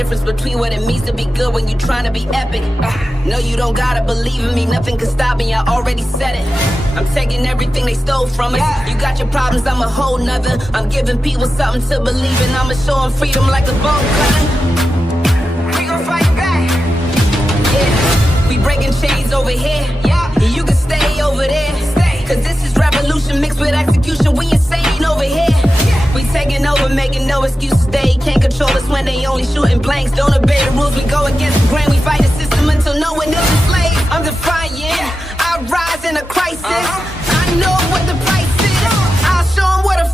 difference between what it means to be good when you trying to be epic. No, you don't gotta believe in me, nothing can stop me, I already said it. I'm taking everything they stole from us. You got your problems, I'm a whole nother. I'm giving people something to believe in, I'ma show them freedom like a bone cutter. We gon' fight back. Yeah, we breaking chains over here. Yeah, you can stay over there. Cause this is revolution mixed with execution, we insane over here. We taking over, making no excuses. They can't control us when they only shooting blanks. Don't obey the rules, we go against the grain. We fight the system until no one else is slave. I'm defying, I rise in a crisis. I know what the price is. I'll show them what a